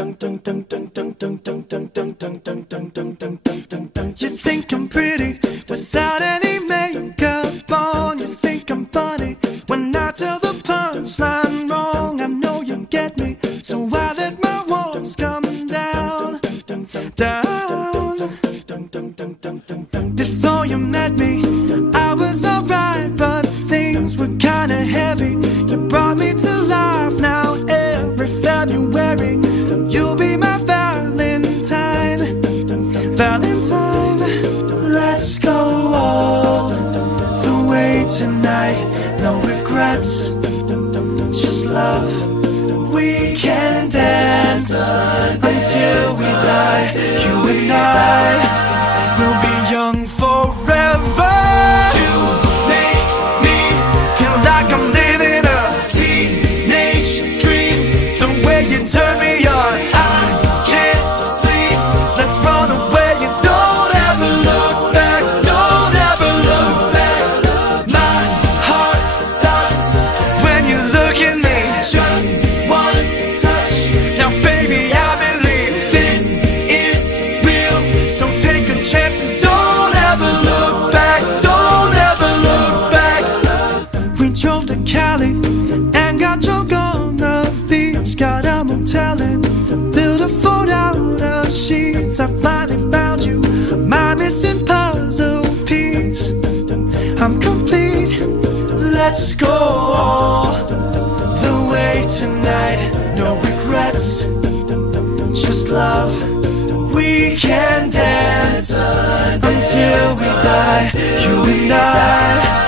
You think I'm pretty without any makeup on. You think I'm funny when I tell the punchline wrong. I know you get me, so I let my walls come down, down. Before you met me, I was alright, but things were kinda heavy. You brought me to life. Now every February you'll be my Valentine, Valentine. Let's go all the way tonight. No regrets, just love. We can dance until we die. You and I will be young forever. You make me feel like I'm living a teenage dream. The way you turn me on, I can't sleep. Let's run away and don't ever look back. Don't ever look back. My heart stops when you look at me. Just one touch, now baby I believe this is real. So take a chance and don't ever look back. Don't ever look back. We drove to Cali and got drunk on the beach. Got a motel and built a fort out of sheets. I finally found you, my missing puzzle piece. I'm complete. Let's go all the way tonight. No regrets, just love. We can dance until we die. You and I